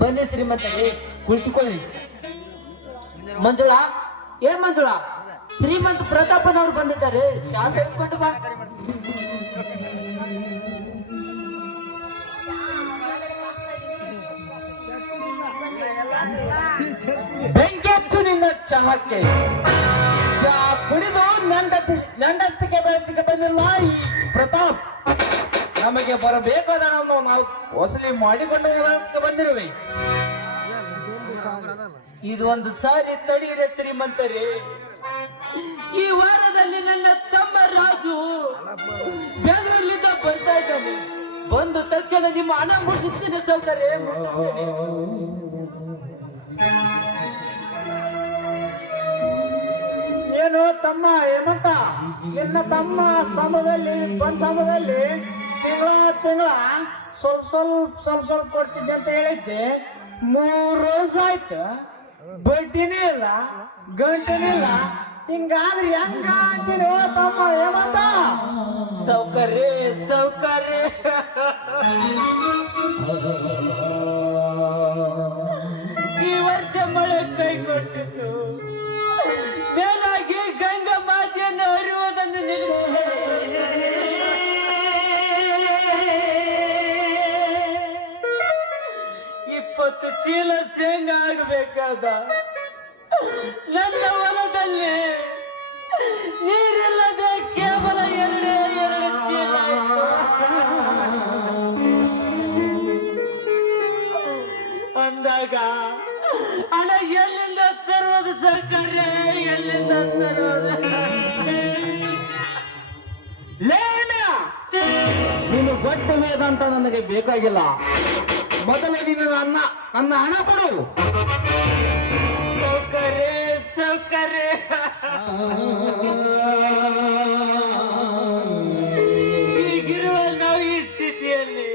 ಬನ್ನಿ ಶ್ರೀಮಂತರೇ, ಕುಳಿತುಕೊಳ್ಳಿ. ಮಂಜುಳಾ, ಏನ್ ಮಂಜುಳಾ, ಶ್ರೀಮಂತ ಪ್ರತಾಪನವರು ಬಂದಿದ್ದಾರೆ, ಚಾ ತೆಗೆದುಕೊಂಡು ಬಾ. ಬೆಂಕಿ ಹಚ್ಚು ನಿನ್ನ ಚಹಾಕ್ಕೆ. ಚಾ ಕುಡಿದು ನಂಡಸ್ತಿಗೆ ಬೆಳೆಸಲಿಕ್ಕೆ ಬಂದಿಲ್ಲ ಈ ಪ್ರತಾಪ್. ನಮಗೆ ಬರಬೇಕಾದ ನಾವು ವಸೂಲಿ ಮಾಡಿಕೊಂಡು ಹೋಗಕ್ಕೆ ಬಂದಿರುವೆ. ಇದು ಒಂದು ಸಾರಿ ತಡೀರೆ ಶ್ರೀಮಂತರೇ. ಈ ವಾರದಲ್ಲಿ ನನ್ನ ತಮ್ಮ ರಾಜು ಬೆಂಗಳೂರಿನಿಂದ ಬರ್ತಾ ಇದ್ದಾನೆ. ಬಂದ ತಕ್ಷಣ ನಿಮ್ಮ ಹಣ ಮುಟ್ಟಿಸ್ತೀನಿ ಸೌಕರ್ಯ. ಏನು ತಮ್ಮ ಹೇಮಂತ, ನಿನ್ನ ತಮ್ಮ ಸಮಯದಲ್ಲಿ ತಿಂಗಳ ಸ್ವಲ್ಪ ಕೊಡ್ತಿದ್ದೆ ಅಂತ ಹೇಳಿದ್ದೆ. 3 ವರ್ಷ ಆಯ್ತು, ಬಡ್ಡಿನೇ ಇಲ್ಲ, ಗಂಟನೇ ಇಲ್ಲ. ಹಿಂಗಾದ್ರೆ ಹೆಂಗ ಅಂತೀನಿ ತಮ್ಮ ಹೇಮಂತ? ಸೌಕರ್ಯ ಈ ವರ್ಷ ಮಳೆ ಕೈ ಕೊಟ್ಟಿತ್ತು. ಮೇಲಾಗಿ ಗಂಗಾ ಮಾತೆಯನ್ನು ಹರಿಯುವುದನ್ನು ನಿಲ್ಲಿಸಿ 20 ಚೀಲ ಶೇಂಗಾ ಆಗಬೇಕಾದ ನನ್ನ ಹೊಲದಲ್ಲಿ ನೀರಿಲ್ಲದೆ ಕೇವಲ 2 ಚೀಲ ಆಯ್ತು. ಅಂದಾಗ ಹಣ ಎಲ್ಲಿಂದ ತರುವುದು ಸರ್ಕಾರ? ಎಲ್ಲಿಂದ ತರುವುದು? ನೀನು ಗೊಟ್ಟ ವೇದ ಅಂತ ನನಗೆ ಬೇಕಾಗಿಲ್ಲ. ಮೊದಲು ನೀನು ನನ್ನ ಹಣ ಕೊಡು. ಸೌಕರ್ಯ ಈಗಿರುವ ನಾವು ಈ ಸ್ಥಿತಿಯಲ್ಲಿ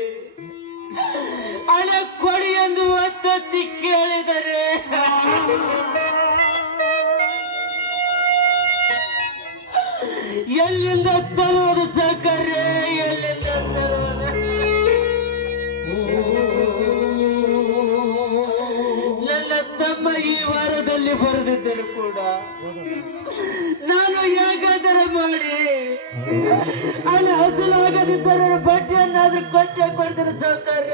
ಹಣ ಕೊಡಿ ಎಂದು ಒತ್ತೊತ್ತಿ ಕೇಳಿದರೆ ಎಲ್ಲಿಂದ ತರುವುದು ಸೌಕರ್ಯ? ಎಲ್ಲಿಂದ ತರುವುದು? ನನ್ನ ತಮ್ಮ ಈ ವಾರದಲ್ಲಿ ಬರೆದಿದ್ದರು ಕೂಡ ನಾನು ಹೇಗಾದರೂ ಮಾಡಿ ಹಣ ಹಸುಲಾಗದಿದ್ದರೆ ಬಡ್ಡಿಯನ್ನಾದ್ರೂ ಕೊಡ್ತಾರೆ ಸೌಕರ್ಯ.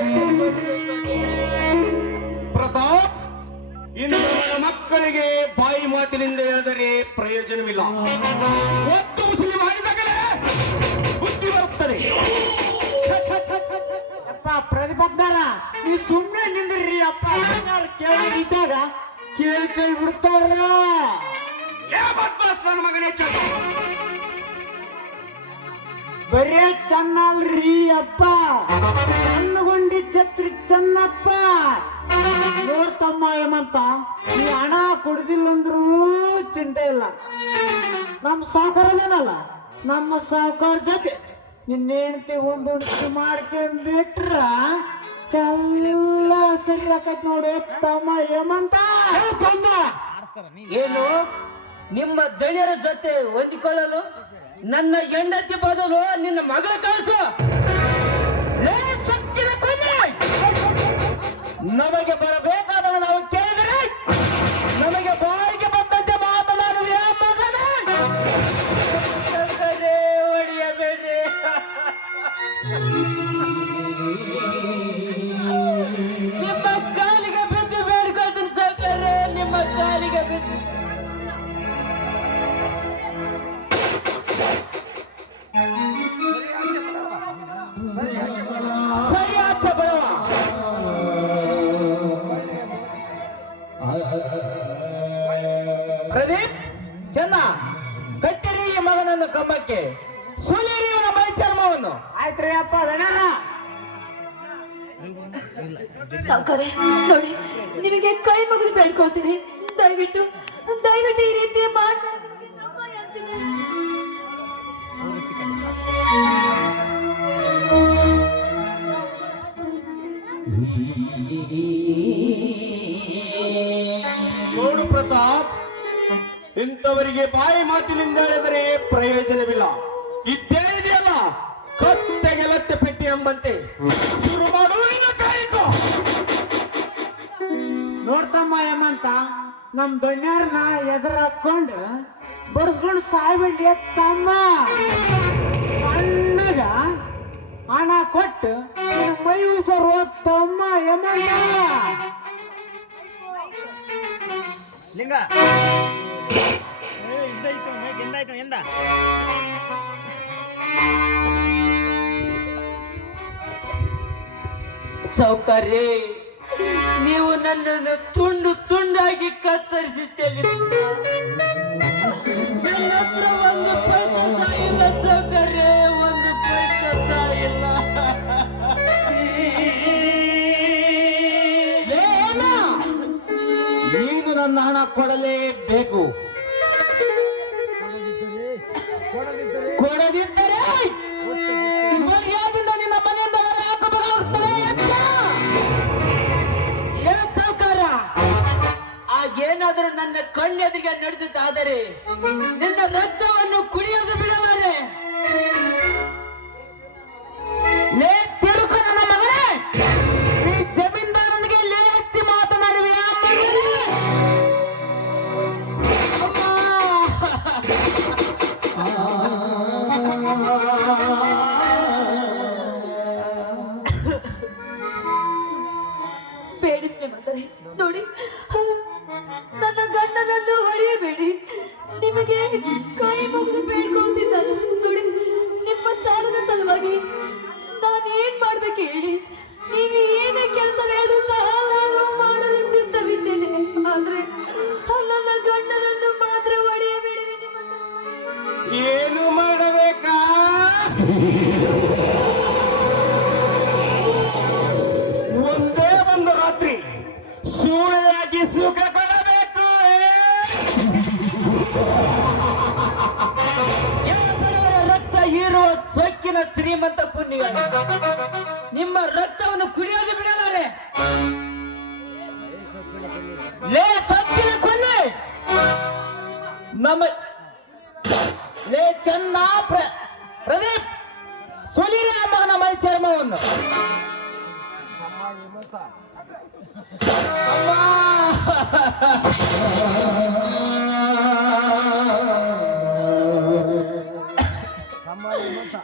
ಪ್ರತಾಪ್, ಇನ್ನು ಮಕ್ಕಳಿಗೆ ಬಾಯಿ ಮಾತಿನಿಂದ ಹೇಳಿದರೆ ಪ್ರಯೋಜನವಿಲ್ಲ. ಒತ್ತು ಉಸಿಲಿ ಮಾಡಿದಾಗಲೇ ಬುದ್ಧಿ ಬರುತ್ತದೆ. ಅಪ್ಪ ಪ್ರತಿಪಕ್ಷದಾರ, ನೀ ಸುಮ್ಮನೆ ನಿಂದ್ರಿ ಅಪ್ಪ. ಕೇಳಿದ್ದಾಗ ಕೇಳಿ ಕೈ ಬಿಡ್ತಾರ. ನನ್ನ ಮಗನೇ ಬರೇ ಚನ್ನಲ್ರಿ ಅಪ್ಪ, ಕಣ್ಣುಗುಂಡಿ ಛತ್ರಿ ಚನ್ನಪ್ಪ. ನೋಡ್ತಮ್ಮ ಹೇಮಂತ, ನೀ ಹಣ ಕೊಡುದಿಲ್ಲ ಅಂದ್ರೂ ಚಿಂತೆ ಇಲ್ಲ. ನಮ್ಮ ಸಾವುಕಾರನೇನಲ್ಲ, ನಮ್ಮ ಸಾವುಕಾರ ಜೊತೆ ನಿನ್ನ ಹೆಂಡತಿ ಹೊಂದಾಣಿಕೆ ಮಾಡ್ಕೊಂಡ್ಬಿಟ್ರ ಎಲ್ಲ ಸರಿ ಆಕೈತ್ ನೋಡು ತಮ್ಮ ಹೇಮಂತ. ಚಂದ ಏನು ನಿಮ್ಮ ದಳಿಯರ ಜೊತೆ ಹೊಂದಿಕೊಳ್ಳಲು ನನ್ನ ಹೆಂಡತಿ ಬದಲು ನಿನ್ನ ಮಗಳ ಕಳಿಸು. ನಮಗೆ ಬರಬೇಕಾದವ ನಾವು ಕೇಳಿದರೆ ನಮಗೆ ಬಾಯಿಗೆ ಬಂದಂತೆ ಮಾತನಾಡುವ ಮಗನೇ. ಹೊಡೆಯಬೇಡ್ರಿ. ನಿಮ್ಮ ಕಾಲಿಗೆ ಬಿದ್ದು ಬೇಡ್ಕೊಳ್ತೀನಿ ಸೌಕರ್ಯ, ನಿಮ್ಮ ಕಾಲಿಗೆ ಬಿದ್ದು. ಸರಿ ಆಚೆ ಬರುವ. ಪ್ರದೀಪ್, ಚೆನ್ನ ಕಟ್ಟಿರಿ ಈ ಮಗನನ್ನು ಕಂಬಕ್ಕೆ. ಸುಲಿರಿ ಇವನ ಮೈ ಚರ್ಮವನ್ನು. ಆಯ್ತ್ರಿ ಅಪ್ಪ ದಣರ. ಸಾವುಕಾರೆ ನೋಡಿ, ನಿಮಗೆ ಕೈ ಮುಗಿದು ಬೇಡ್ಕೊಳ್ತೀನಿ, ದಯವಿಟ್ಟು ದಯವಿಟ್ಟು ಈ ರೀತಿ ಮಾಡಿ. ನೋಡು ಪ್ರತಾಪ್, ಇಂಥವರಿಗೆ ಬಾಯಿ ಮಾತಿನಿಂದ ಹೇಳಿದರೆ ಪ್ರಯೋಜನವಿಲ್ಲ. ಇದ್ದೇ ಇದೆಯಲ್ಲ ಕತ್ತೆಗೆ ಲತ್ತೆ ಪೆಟ್ಟಿ ಎಂಬಂತೆ ಶುರು ಮಾಡು ನಿನ್ನ ಕಾಯಿಕೋ. ನೋಡ್ತಮ್ಮ ಯಮಂತ, ನಮ್ ದೊಣ್ಣಾರನ್ನ ಎದುರು ಹಾಕೊಂಡು ಬಡಿಸ್ಕೊಂಡು ಸಾಯ್ಬಿಡ್ಲಿ ತಮ್ಮ. ಅಣ್ಣಗ ಹಣ ಕೊಟ್ಟು ಮೈ ಉಸರು ತಮ್ಮ ಯಮಂತ. ಲಿಂಗ ಎಂದಾಯ್ತು ಎಂದ ಸೌಕರ್ಯ, ನೀವು ನನ್ನನ್ನು ತುಂಡು ತುಂಡಾಗಿ ಕತ್ತರಿಸಿ ಚೆಲ್ಲಿದ. ನನ್ನ ಹತ್ರ ಒಂದು ಪೈಸೆ ಸಹ ಇಲ್ಲ ಸೌಕರ್ಯ, ಒಂದು ಪೈಸೆ ಸಹ ಇಲ್ಲ. ನೀನು ನನ್ನ ಹಣ ಕೊಡಲೇಬೇಕು. ಕೊಡದಿದ್ದರೆ ಮರ್ಯಾದೆಯಿಂದ ನಿನ್ನ ಮನೆಯಿಂದ ಹೊರ ಹಾಕಬೇಕಾಗುತ್ತದೆ. ಏನ್ ಸೌಕಾರ, ಆಗೇನಾದ್ರೂ ನನ್ನ ಕಣ್ಣೆದುರಿಗೆ ನಡೆದಿದ್ದಾದರೆ ನಿನ್ನ ರಕ್ತವನ್ನು ಕುಡಿಯೋದು ಬಿಡಲಾರೆ. ಲೇ ತಿರುಕ ನನ್ನ ಮಗನೇ, ಈ ಜಮೀನ್ದಾರನಿಗೆ ಲೇ ಹಚ್ಚಿ ಮಾತನಾಡುವೆ. ಬೇಡಿ ಶ್ರೀಮಂತರೇ, ನೋಡಿ, ನನ್ನ ಗಂಡನನ್ನು ಹೊಡೆಯಬೇಡಿ, ನಿಮಗೆ ಕೈ ಮುಗಿದು ಬೇಡ್ಕೊಳ್ತಿದ್ದಾನು. ನೋಡಿ, ನಿಮ್ಮ ಸಾಲದ ಸಲುವಾಗಿ ನಾನು ಏನ್ ಮಾಡ್ಬೇಕು ಹೇಳಿ? ನೀವು ಏನೇ ಕೆಲಸ ಹೇಳಿದ್ರು ಸಹ ನಾನು ಮಾಡಲು ಸಿದ್ಧವಿದ್ದೇನೆ. ಆದ್ರೆ ನನ್ನ ಗಂಡನನ್ನು ಮಾತ್ರ ಹೊಡೆಯಬೇಡಿ. ಏನು ಮಾಡಬೇಕಾ? ಒಂದೇ ಒಂದು ರಾತ್ರಿ ಸೂಳೆಯಾಗಿ ಸುಖ ಕೊಡಬೇಕು. ರಕ್ತ ಹೀರುವ ಸೊಕ್ಕಿನ ಶ್ರೀಮಂತ ಕುನ್ನಿಗಳು ನಿಮ್ಮ ರಕ್ತವನ್ನು ಕುಡಿಯೋದು ಬಿಡಲಾರೆ. ಲೇ ಸೊಕ್ಕಿನ ಕೊನ್ನೆ, ನಮ್ಮ ಲೇ ಚೆನ್ನ ಪ್ರದೀಪ್, ಸುಲಿರಿ ಆ ಮಗನ ಮೈ ಚರ್ಮವನ್ನು.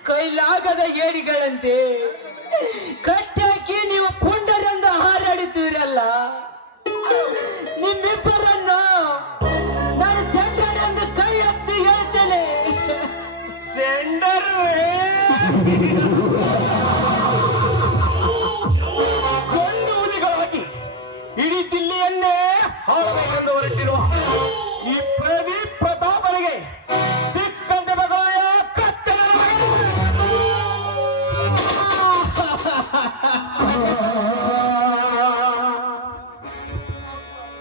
ಕೈಲಾಗದ ಏಡಿಗಳಂತೆ ಕಟ್ಟಾಕಿ ನೀವು ಪುಂಡರೆಂದು ಹಾರಾಡುತ್ತೀರಲ್ಲ, ನಿಮ್ಮಿಬ್ಬರನ್ನು ನಾನು ಸೆಂಡರ್ ಎಂದು ಕೈ ಎತ್ತಿ ಹೇಳ್ತೇನೆ. ಸೆಂಡರು ಗಂಡು ಹುಲಿಗಳಾಗಿ ಇಡೀ ದಿಲ್ಲಿಯನ್ನೇ ಹಾಳಬೇಕೆಂದು ಹೊರಟಿರುವ ಈ ಪ್ರದೀಪ್ ಪ್ರತಾಪನಿಗೆ ಸಿಕ್ಕಂತೆ ಬಗೆಯ ಕತ್ತಲ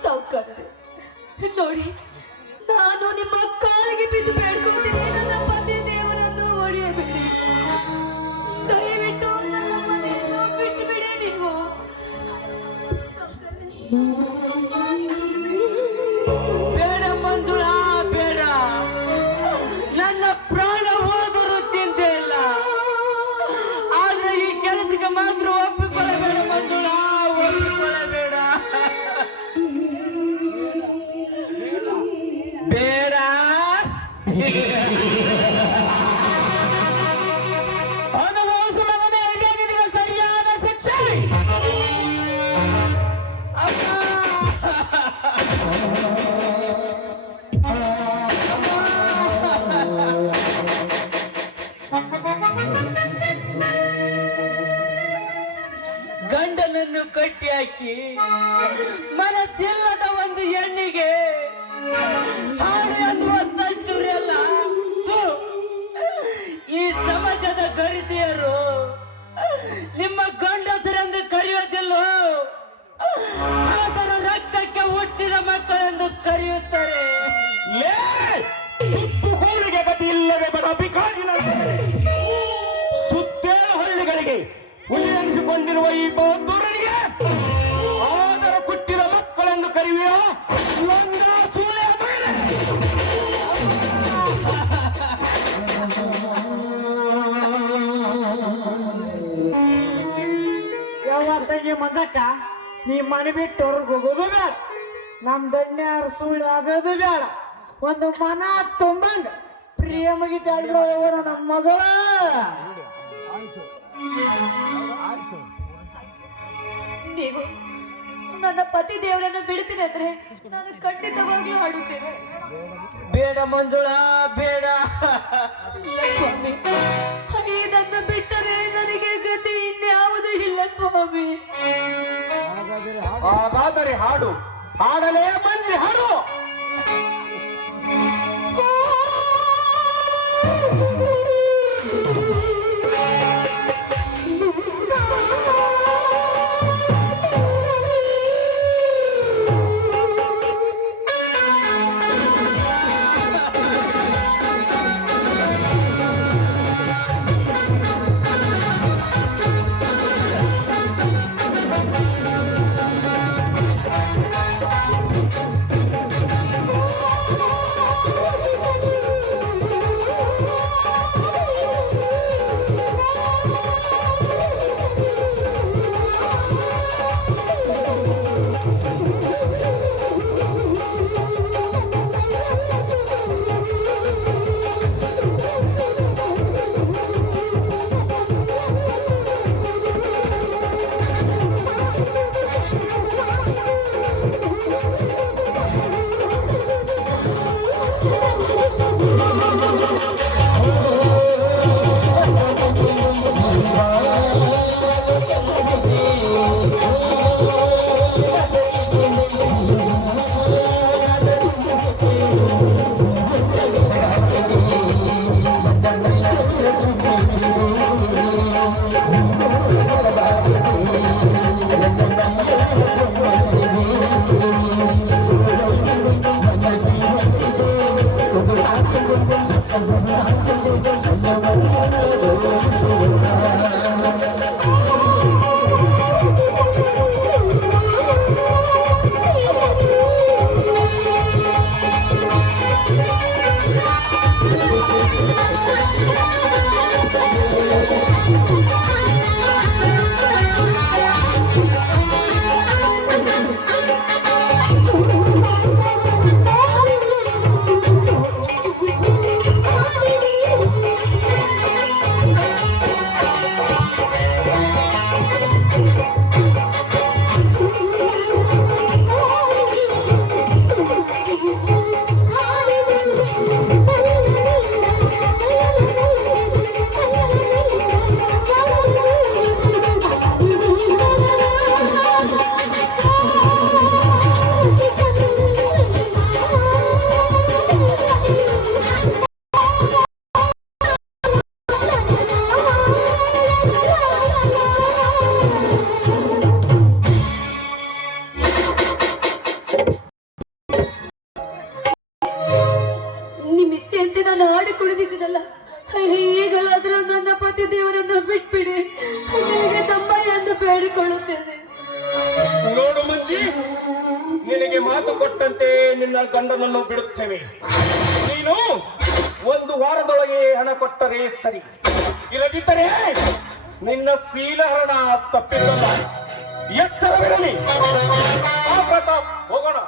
ಸೌಕರ್ಯ ನೋಡಿ, ನಾನು ನಿಮ್ಮ ಕಾಲಿಗೆ ಬಿದ್ದು ಬೇಡ್ಕೊಳ್ತೀನಿ, ನನ್ನ ಪತಿ ದೇವರನ್ನು ಹೊಡೆಯಬೇಡಿ. ದಯವಿಟ್ಟು ನನ್ನ ಮನೆಯನ್ನು ಬಿಟ್ಟು ಬಿಡಿ ನೀವು. ಬೇಡ ಮಂಜುಳಾ, ಬೇಡ. ನನ್ನ ಪ್ರಾಣ ಹೋದರೂ ಚಿಂತೆ ಇಲ್ಲ, ಆದ್ರೆ ಈ ಕೆಲಸಕ್ಕೆ ಮಾತ್ರ ಒಪ್ಪಿಕೊಳ್ಳಬೇಡ ಮಂಜುಳಾ, ಒಪ್ಪಿಕೊಳ್ಳಬೇಡ. ಬೇಡ. ಅನುಭವಿಸು ಮಗನೇ, ಇದೇ ನಿನಗೆ ಸರಿಯಾದ ಶಿಕ್ಷೆ. ಗಂಡನನ್ನು ಕಟ್ಟಿ ಹಾಕಿ ಮನಸ್ಸಿಲ್ಲದ ಒಂದು ಹೆಣ್ಣಿಗೆ ಹಾಡು ಎಂದು ಒತ್ತಾಯಿಸಿದ್ರಲ್ಲ, ಈ ಹೆಂಡತಿಯರು ನಿಮ್ಮ ಗಂಡಸರೆಂದು ಕರೆಯೋದಿಲ್ಲೋ ಅದರ ರಕ್ತಕ್ಕೆ ಹುಟ್ಟಿದ ಮಕ್ಕಳೆಂದು ಕರೆಯುತ್ತಾರೆ. ಹೋಳಿಗೆ ಗತಿ ಇಲ್ಲದೆ ಬಡ ಭಿಕಾರಿನ ಸುತ್ತೇಳು ಹಳ್ಳಿಗಳಿಗೆ ಹುಲಿ ಅನಿಸಿಕೊಂಡಿರುವ ಈ ಬೌದ್ಧರಿಗೆ ಆದರ ಹುಟ್ಟಿದ ಮಕ್ಕಳೆಂದು ಕರೆಯುವ ಸೂಳೆ ಮೇಲೆ ಯಾವತ್ತಾಗಿ ಮಂಜಕ್ಕ ನೀ ಮನೆ ಬಿಟ್ಟು ಹೊರಗೆ ಹೋಗೋದು ಬೇಡ, ನಮ್ ದಣ್ಯಾರ ಸುಳ್ಳು ಆಗೋದು ಬೇಡ. ಒಂದು ಮನ ತುಂಬಂಗ ಪ್ರಿಯಮಗೆ ತಾಡ್ಬಿಡೋ ನಮ್ಮ ಮಗಳ. ನೀವು ನನ್ನ ಪತಿ ದೇವರನ್ನು ಬಿಡ್ತೀನಿ ಅಂದ್ರೆ ನಾನು ಖಂಡಿತವಾಗ್ಲೂ ಹಾಡುತ್ತೇನೆ. ಬೇಡ ಮಂಜುಳಾ, ಬೇಡ. ಇಲ್ಲ ಸ್ವಾಮಿ, ಇದನ್ನು ಬಿಟ್ಟರೆ ನನಗೆ ಗತಿ ಇನ್ಯಾವುದೂ ಇಲ್ಲ ಸ್ವಾಮಿ. ಹಾಗಾದರೆ ಹಾಡು, ಹಾಡಲೇ ಮಂಜಿ ಹಾಡು. ನಿಮ್ ಇಚ್ಛೆಯಂತೆ ನಾನು ಹಾಡಿ ಕುಳಿದಿದ್ದೀನಲ್ಲ, ಈಗಲಾದ್ರೂ ನನ್ನ ಪತಿ ದೇವರನ್ನು ಬಿಟ್ಬಿಡಿ. ನಿಮಗೆ ತಮ್ಮ ಎಂದು ಬೇಡಿಕೊಳ್ಳುತ್ತೇನೆ. ನೋಡು ಮಂಜಿ, ನಿನಗೆ ಮಾತು ಕೊಟ್ಟಂತೆ ನಿನ್ನ ಗಂಡನನ್ನು ಬಿಡುತ್ತೇವೆ. ನೀನು 1 ವಾರದೊಳಗೆ ಹಣ ಕೊಟ್ಟರೆ ಸರಿ, ಇಲ್ಲದಿದ್ದರೆ ನಿನ್ನ ಶೀಲಹರಣ ತಪ್ಪಿದ್ದಲ್ಲ. ಎತ್ತರವಿರಲಿ. ಆ ಪ್ರತಾಪ್, ಹೋಗೋಣ.